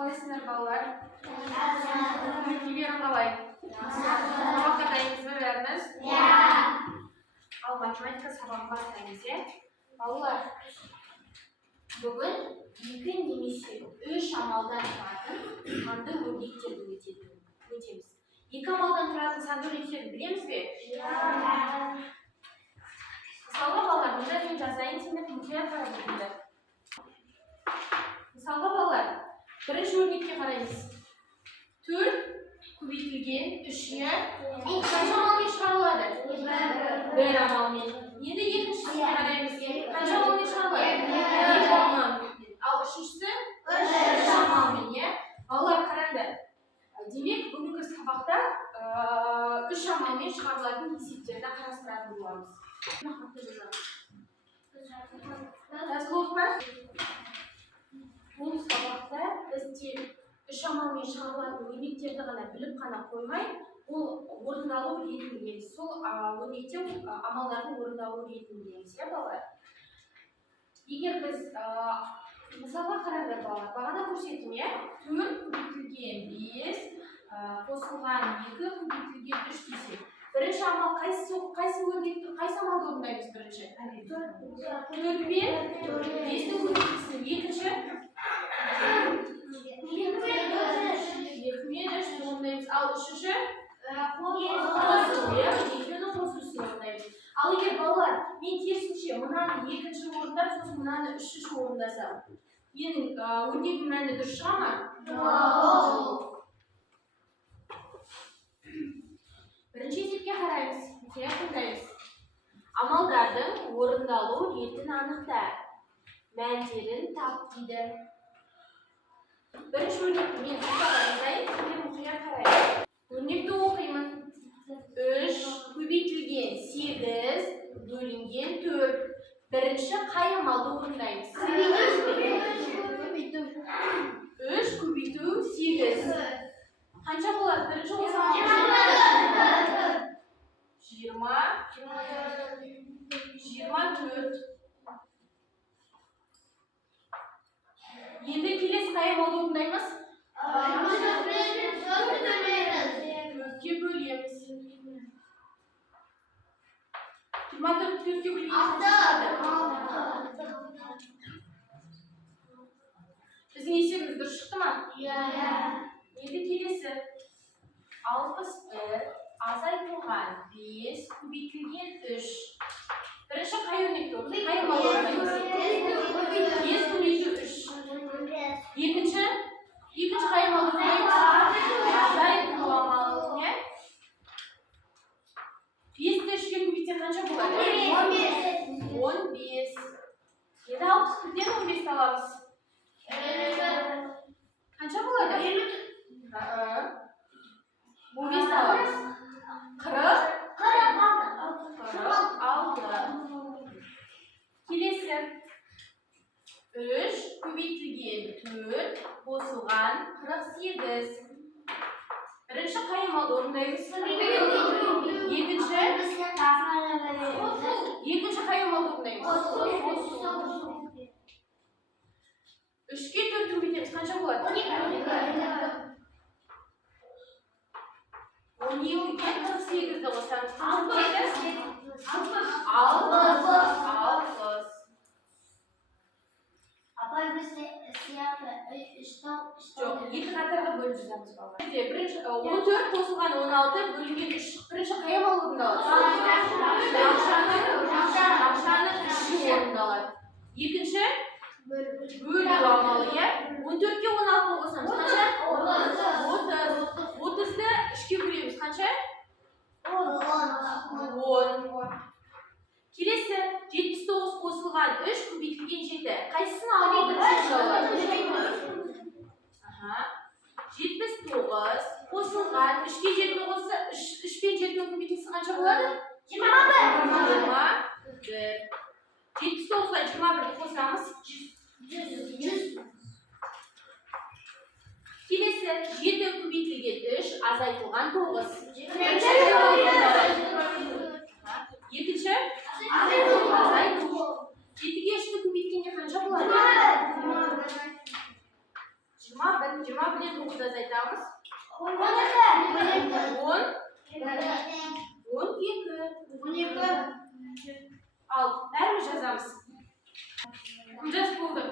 Қалайсыңдар балалар? Күйлерің қалай? Сабаққа дайынсыз ба бәріңіз? Ал математика сабағын бастаймыз, балалар. Бүгін 2 немесе 3 амалдан тұратын санды өрнектерді өтеміз. 2 амалдан тұратын санды өрнектерді білеміз бе? Мысалға балалар, мұнда мен жазайын, сендер мұқият қарап отырыңдар. Мысалға балалар, бірінші өрнекке қараймыз. 4 көбейтілген 3-ні қанша амалмен шығарылады? 1 амалмен. Енді екіншісіне қараймыз. Қанша амалмен шығарылады? 2 амалмен. Ал үшіншісі 3 амалмен. Балалар қараңдар. Демек, бүгінгі сабақта 3 амалмен шығарылатын есептерді қарастыратын боламыз. Жазылып па? Бұл сабақта біз тек 3 амалмен шығарылатын өрнектерді ғана біліп қана қоймай, ол орындалу ретін білеміз. Сол өрнекте амалдардың орындалу ретін білеміз, балалар. Егер біз мысалға қараңдар балалар, бағана көрсеттім, 4 көбейтілген 5 қосылған 2 көбейтілген 3 десек. Бірінші амал қайсы амалды орындаймыз бірінші? 4 пен 5-ті көбейтілсін. Екінші 2 мен 3-ті орындаймыз. Ал үшінші екінің қосылысын орындаймыз. Ал егер балалар, мен керісінше мынаны екінші орындап, сосын мынаны үшінші орындасам, менің өрнектің мәні дұрыс шыға ма? Бірінші есепке қараймыз. Амалдардың орындалу ретін анықта. Мәндерін тап дейді. Бірінші өрнекті мен жазайын, сендер мұқият қараймын. Өрнекті оқимын. 3 көбейтілген 8 бөлінген 4. Бірінші қай амалды орындаймыз? 3 көбейту 8. Қанша болады? Бірінші осыған 24. Енді келесі қай амалды орындаймыз? 4-ке бөлеміз. 24 4-ке бөлеміз. Біздің есебіміз дұрыс шықты ма? Енді келесі 61 азайтылған 5 көбейтілген 3. Бірінші қай өрнекті? Қай амалды орындаймыз? 5 көбейту 3. Екінші қай амалды орындаймыз? Азайтылу амалы. 5-ті 3-ке көбейтсек қанша болады? 15. Енді 61-ден 15 аламыз. Қанша болады? 15 аламыз. 46. Келесі 3 көбейтілген 4 қосылған 48. Бірінші қай амалды орындаймыз? Екінші қай амалды орындаймыз? 3-ке 4 көбейтеміз. Қанша болады? 12-ге 48-ді қосамыз. Қанша болады? 60. Жоқ, екі қатарға бөліп жазамыз балалар. Бірінші 14 қосылған 16 бөлінген 3. Бірінші қай амал орындалады? Ақшаны 3-ге орындалады. Екінші бөлу амалы. 14-ке 16 қосамыз. Қанша? 30-ды 3-ке бөлеміз. Қанша? 10. Келесі 79 қосылған 3 көбейтілген 7. Қайсысын алып бірінші болады? 79 қосылған 3-ке 7 қосы 3 пен 7 көбейтілсе қанша болады? 21. 79-ға 21-ді қосамыз 100. Келесі 7 көбейтілген 3 азайтылған 9. Екінші азайту. 7-ге 3-ті көбейткенде қанша болады? 21. Bakın cevap bilen 9'da aytamiz. 12. Al, bәріміз жазамыз. Жас болды.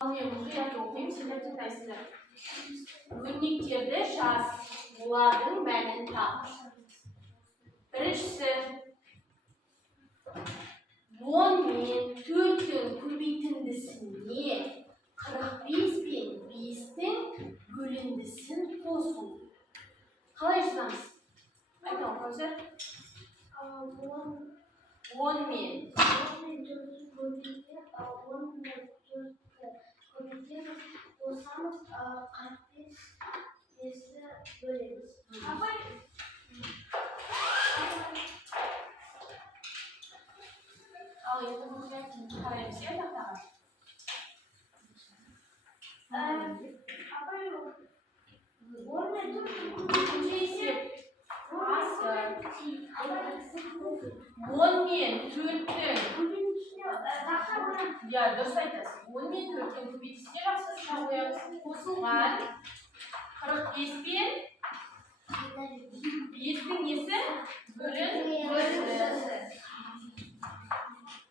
Ал мен мұқият оқимын, сендер тыңдайсыңдар. Өрнектерді жаз, олардың мәнін тап. Біріншісі, 10 мен 4-тің көбейтіндісіне 45 пен 5-тің бөліндісін қосу. Қалай жазамыз? Айтам көзір. 10 мен 4-тің көбейтеміз, қосамыз, 45-ті бөлеміз. Ал енді мұқият қараймыз, тақтаға. Есеп. 10 мен 4-тің дұрыс айтасыз. 10 мен 4-тің көбейтісіне жақсы қоямыз. Қосылған 45 пен 5-тің несі? Бөлінісі.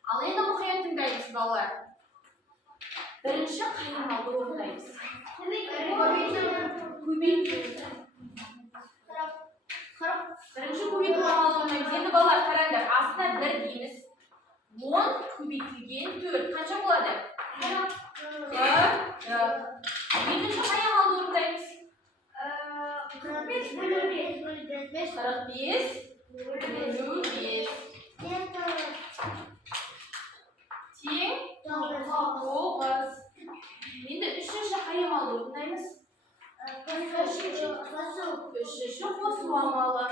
Ал енді мұқият тыңдаймыз, балалар. Бірінші қайырмалды орындаймыз. Көбейту. Бірінші көбейту орындаймыз. Енді балалар қараңдар, астына 1 дейміз. 10 көбейтілген 4. Қанша болады? 40. Екінші қайырмалды орындаймыз. 45 бөлу 5. Тең 9. Енді үшінші қайырмалды орындаймыз. Үшінші қосу амалы.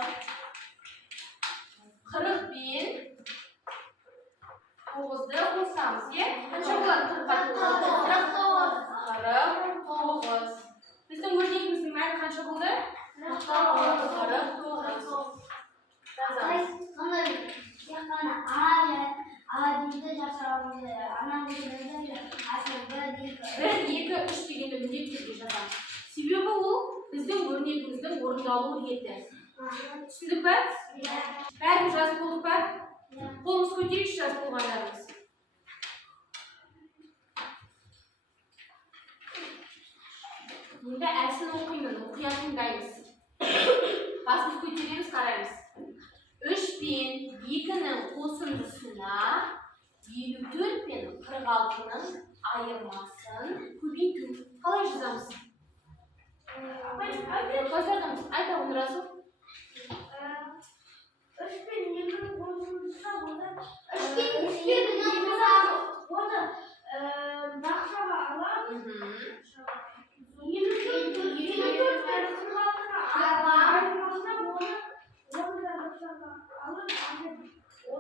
40 пен 9-ды қосамыз, қанша болады? 49. Біздің өрнегіміздің мәні қанша болды? 49. Жазамыз. Бір, екі, үш дегенді міндетті түрде жазамыз. Себебі ол біздің өрнегіміздің орындалу реті. Түсіндік пе? Бәрін жазып болдық па? Қолымыз көтерейікші жазып болғандарымыз. Енді әсін оқимын, мұқият тыңдаймыз. Басымыз көтереміз, қараймыз. 3 пен 2-нің қосындысына 54 пен 46-ның айырмасын көбейту. Қалай жазамыз? Қосардымыз, айта ондырасың. 3 пен 2-нің қосындысына болды. 3 пен 2-нің қосындысына бақшаға алам. 54 пен 46-ға айырмасына болды.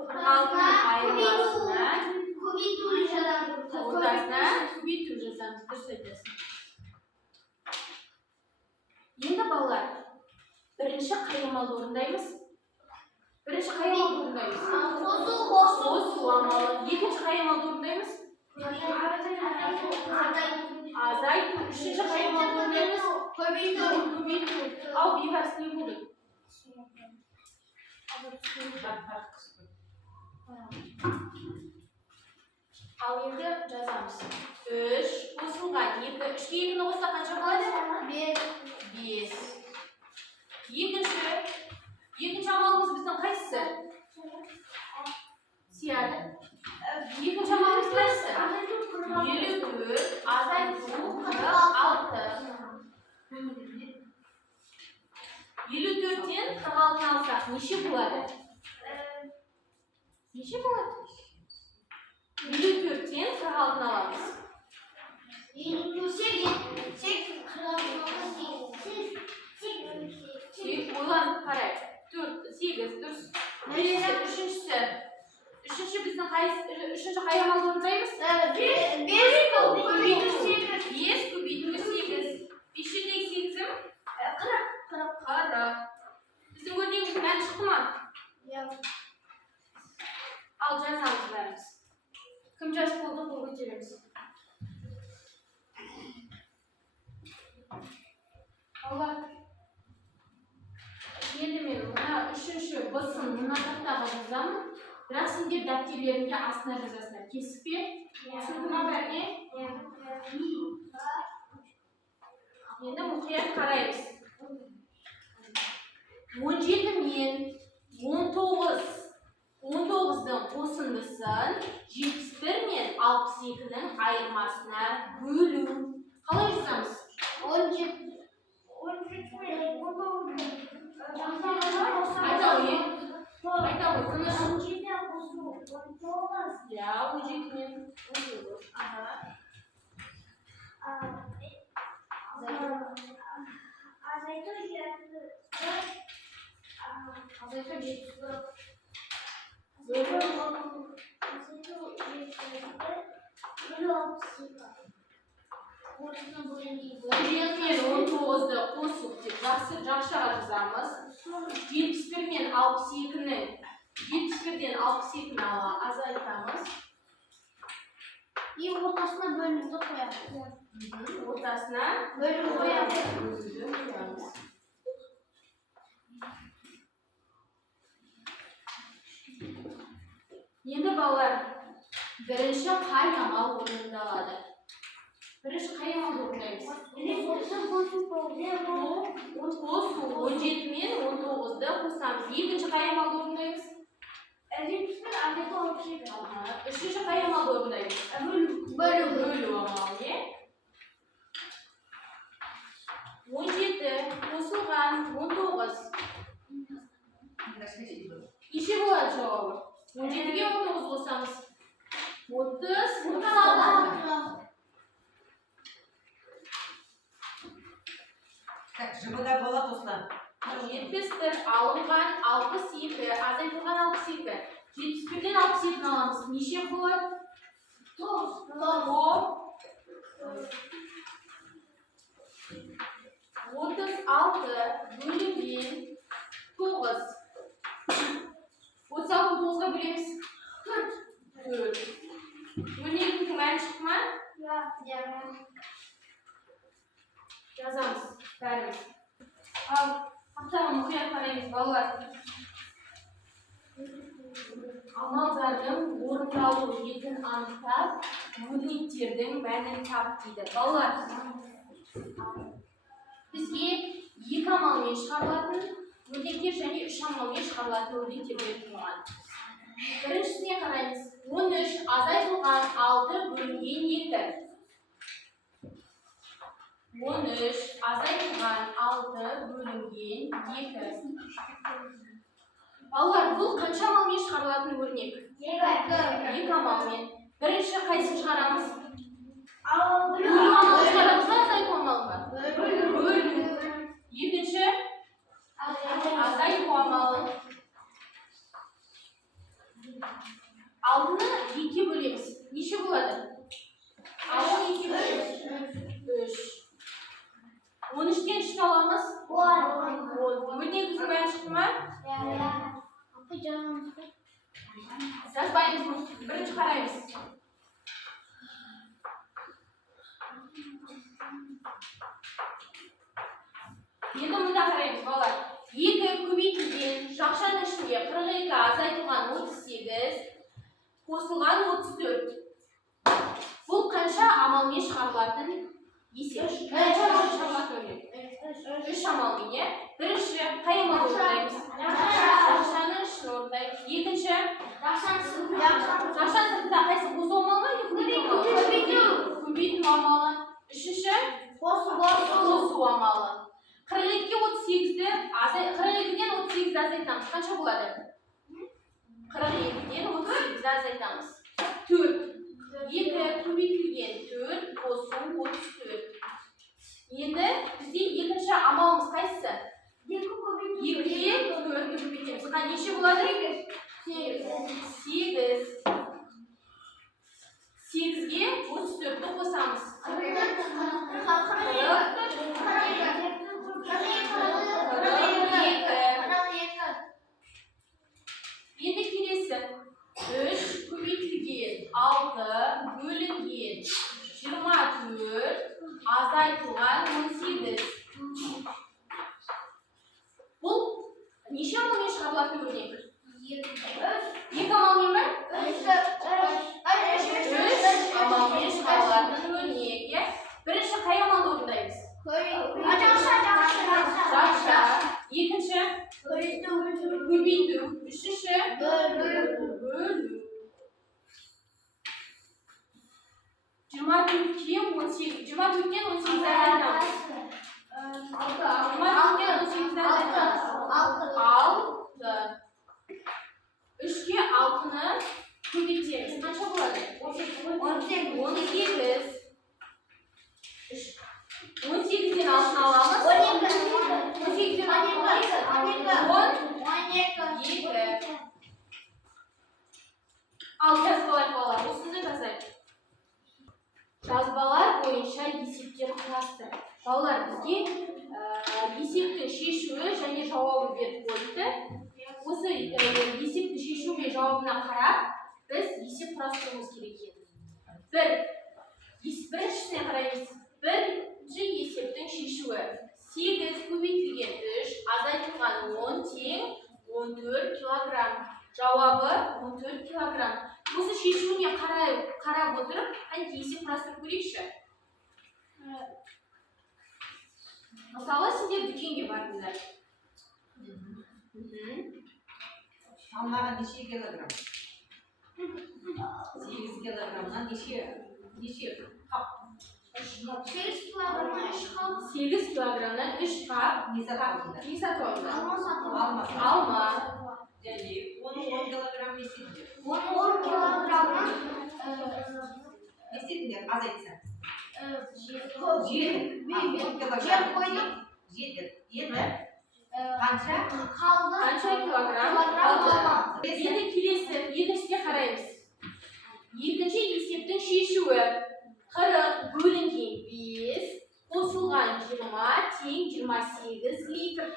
46-ның айырмасына көбейту жазамыз. Көбейту жазамыз. Дұрыс айтасың. Енді балалар, бірінші қайырмалды орындаймыз. Қосу амалы. Екінші қайырмалды орындаймыз. Азайту. Үшінші қайырмалды орындаймыз. Көбейту. Ал бейбарыс не болды? Ал енді жазамыз. 3 қосылған 2. 3-ке 2-ні қосса қанша болады? 5. Екінші амалымыз біздің қайсысы? Сияды. Екінші амалымыз қайсысы? 54, азайту 46. 54-тен 46-ны алсақ, неше болады? 54-тен 46-ны аламыз. 8, ойланып қарайық. 4, 8, дұрыс. Үшінші біздің үшінші қай амалды орындаймыз? 5 көбейту 8. 5-тегі 8-ім? 40. Біздің өрнегіміздің мәні шықты ма? Ал жазамыз бәріміз. Кім жазып болды, қол көтереміз. Балалар, енді мен мына үшінші бысын мына тақтаға жазамын. Бірақ сендер дәптерлеріңде астына жазасыңдар. Кесіп пе? Түсінді ма бәріне? Енді мұқият қараймыз. 17 мен 19-ның қосындысын 71 мен 62-ның айырмасына бөлу. Қалай жазамыз? 17 мен 19. Айта ой, тыныш. 17 қосу 19. Я, 17 мен 19. Azaytı мен 19-ды қосып деп жақшаға жазамыз. 71 мен 62-ні 71-ден 62-ні азайтамыз. И ортасына бөлімді қоямыз. Ортасына Бөлім қоямыз. Енді балалар, бірінші қай амал орындалады? Бірінші қай амалды орындаймыз? Қосу 17 мен 19-ды қосамыз. Екінші қай амалды орындаймыз? Үшінші қай амалды орындаймыз? Бөлу амалы, не? 17 қосылған 19. Неше болады жауабы? 17-ге 19 қосамыз. 36. Так, жыбыда болады осылар. 71 алынған 62, азайтылған 62. 71-ден 62-ні аламыз. Неше болады? 36 бөлінген 9. 36-ны 9-ға бөлеміз. 4. 12-ні мәні шықты ма? Жазамыз бәріміз. Ал тақтаға мұқият қараймыз балалар. Амалдардың орындалу етін анықтап, өрнектердің мәнін тап дейді. Балалар, бізге 2 амалмен шығарылатын өрнектер және 3 амалмен шығарылатын өрнектер берілген. Біріншісіне қараймыз. 13 азайтылған 6 бөлінген 2. 13 азайтылған 6 бөлінген 2. Балалар, бұл қанша амалмен шығарылатын өрнек? 2 амалмен. Бірінші қайсысын шығарамыз? Бөлу амалы шығарамыз ба, азайту амалы ма? Бөлу. Екінші азайту амалы. 6-ны 2-ге бөлеміз. Неше болады? 6-ны 2-ге бөлеміз. 3. 13-тен 3-ні аламыз? 10. Өрнегіміздің мәні шықты ма? Жазбаймыз. Бірінші қараймыз. Енді мұнда қараймыз, балалар. 2 көбейтілген жақшаның ішінде 42 азайтылған 38, қосылған 34. Бұл қанша амалмен шығарылатын есеп? 3 амалмен, е? Бірінші қай амал орындаймыз? Жақшаның ішін орындаймыз. Екінші жақшаның сыртында қайсы қосу амалы ма? Көбейту амалы. Үшінші қосу амалы. 42-ге 38-ді 42-ден 38-ді азайтамыз. Қанша болады? 42-ден 38-ді азайтамыз. 4. 2 көбейтілген 4 қосу 34. Енді бізде екінші амалымыз қайсысы? 2-ге 4-ді көбейтеміз. Неше болады? 8. 8-ге 34-ді қосамыз. 42. Енді келесі. 3 көбейтілген 6 бөлінген шағалардың өрнегі. Бірінші қай амалды орындаймыз? Жақша. Екінші? Көбейту. Үшінші? Бөлу. 24-ке 18. 24-тен 18-ді айтамыз. 24-тен 18-ді айтамыз. 6. 3-ке 6-ны көбейтеміз. Қанша болады? 18. 18-ден 6-ны аламыз. 18-ден 12. Ал жазбалар балалар. Осыны жазайық. Жазбалар бойынша есептер құрастыр. Балалар, бізге есептің шешуі және жауабы беріп қойды. Осы есепті шешу мен жауабына қарап, біз есеп құрастыруымыз керек еді. Біріншісіне қараймыз. Бірінші есептің шешуі. 8 көбейтілген 3, азайтылған 10 тең 14 килограмм. Жауабы 14 килограмм. Осы шешуіне қарап отырып, қанша есеп құрастырып көрейікші. Мысалы, сендер дүкенге бардыңдар. Салмағы неше килограмм? 8 килограммнан неше қап? 8 килограммнан 3 қап. Не сатып алды? Алма. Және 10 килограмм не істейдіңдер? 10 килограммнан Не істейдіңдер? Аз айтса. Енді қанша? Қанша килограмм? Алды. Енді келесі екіншісіне қараймыз. Екінші есептің шешуі. 40 бөлінген 5 қосылған 20 тең 28 литр.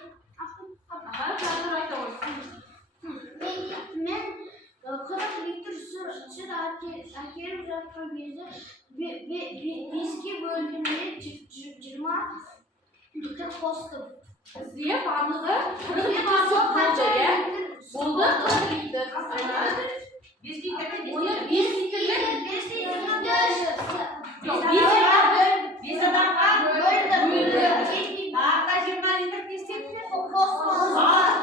Қазір айтамыз. Мен 40 литр сүт әкеліп жатқан кезде 5-ке бөлгенде 20 литр қостым. Бізде барлығы 40 литр сүт болды, иә? Болды 40 литр. Оны 5 литрлер. Жоқ, 5 адамға бөлді. Тағы 20 литр не істедіңдер?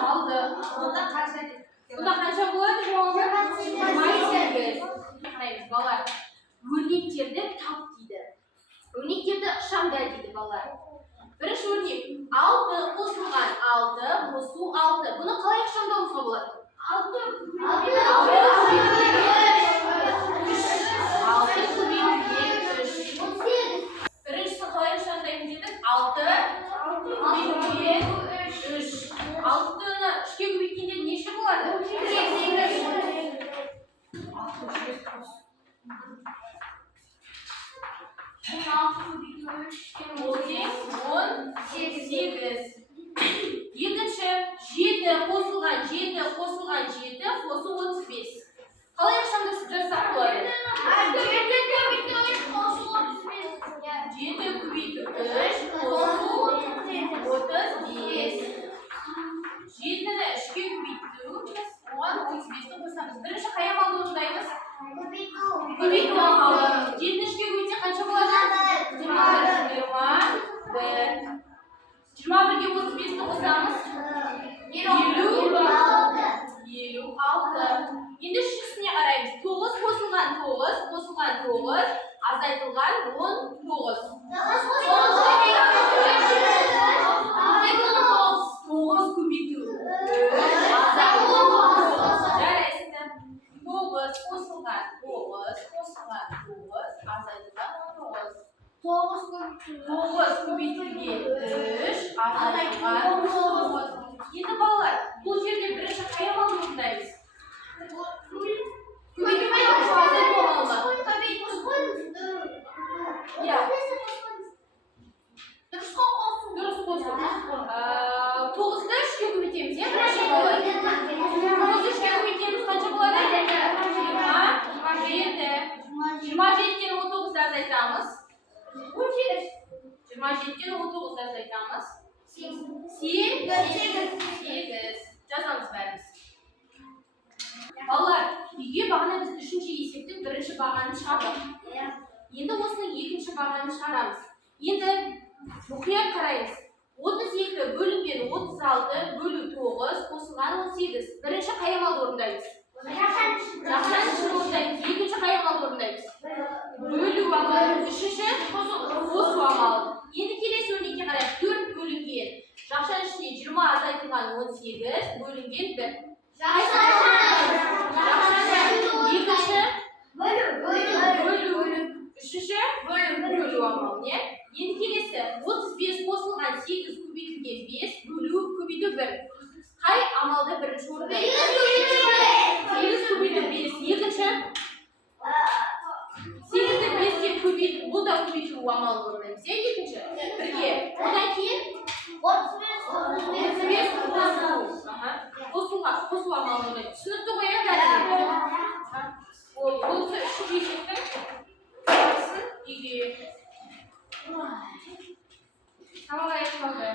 Алды. Онда қанша? Бұнда қанша болады? Жауабы 28. Қараймыз, балалар. Өрнектерді тап дейді. Өрнектерді ықшамда дейді балалар. Бірінші өрнек. 6 қосылған 6 қосу 6. Бұны қалай ықшамдауымызға болады? 6 көбейтілген 3. Біріншісін қалай ықшамдаймыз дедік? 6 көбейтілген 3. 6-ны 3-ке көбейткенде неше болады? 18. Екінші 7 қосылған 7 қосу 35. Қалай ықшамдасып жазсақ болады? 7 көбейту 3 қосу 35. 7-ні 3-ке көбейту 35-ті қосамыз. Бірінші қай амалды орындаймыз? Көбейту амалы. 7-ні 3-ке көбейтсе қанша болады? 21-ге 35-ті қосамыз. 56. Енді үшіншісіне қараймыз. 9 қосылған 9 азайтылған 19. 9 көбейту жарайсың. 9 қосылған 9 азайтылған 19. 9 көбейтілген 3 азайтылған 19. Енді балалар, бұл жерде бірінші қай амалды орындаймыз? Көбейту мен азайту амалы. Дұрыс қосу. 9-ды 3-ке көбейтеміз, иә? Қанша балалар? 9-ды 3-ке көбейтеміз, қанша болады? 27. 27-ден 19-ды азайтамыз. 27-ден 19-ды азайтамыз. 8. Жазамыз бәріміз. Балалар, үйге бағана біз үшінші есептің бірінші бағанын шығардық. Енді осының екінші бағанын шығарамыз. Енді мұқият қараймыз. 32 бөлінген 36 бөлу 9 қосылған 18. Бірінші қай амалды орындаймыз? Жақшаны орындаймыз. Екінші қай амалды орындаймыз? Бөлу амалы. Үшінші қосу амалы. Енді келесі өрнекке қарайық. 4 бөлінген. Жақшаның ішінде 20 азайтылған 18 бөлінген 1. Екінші бөлу. Үшінші бөлу амалы. Не? Енді келесі 35 қосылған 8 көбейтілген 5 бөлу көбейту 1. Қай амалды бірінші орындаймыз? 8 көбейту 5. Екінші 8-ді 5-ке көбейту, бұл да көбейту амалын орындаймыз. Екінші бірге. Одан кейін 35 қосу амалын орындаймыз. Түсінікті ғой, ол осы үші есептің үйге. Tamam, ayaklandı.